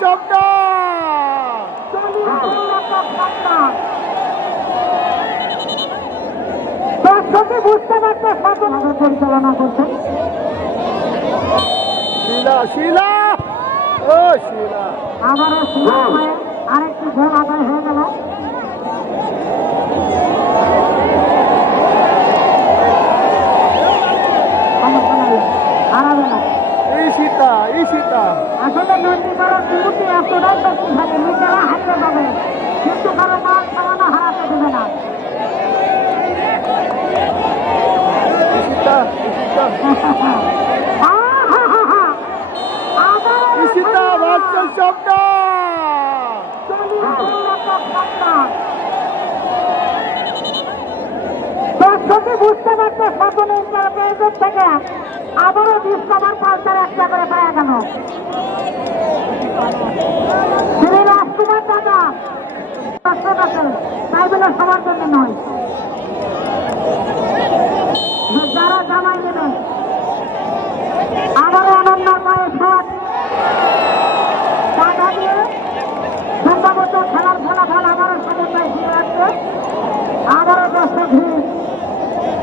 শব্দ দর্শকে বুঝতে পারছে সচেতনভাবে পরিচালনা করছেন শিলা শিলা ও শিলা আবারও শিলা মায়ের আরেকটি গোল আদায় হয়ে গেল। হারাবে না ঈশিতা ঈশিতা আসলে নন্দীকরণ বিরুদ্ধে এতটাই শক্তিশালী নিজেরা হারিয়ে যাবে কিন্তু কারো মান খাওয়ানো হারাতে দেবে না। ঈশিতা ঈশিতা ঈশিতা ভাষ্য শব্দ দর্শকে বুঝতে পারছে স্বপন ইন্টারপ্রাইজের থেকে আবারও ডিসকভার পালসার একটা করে পাওয়া গেল।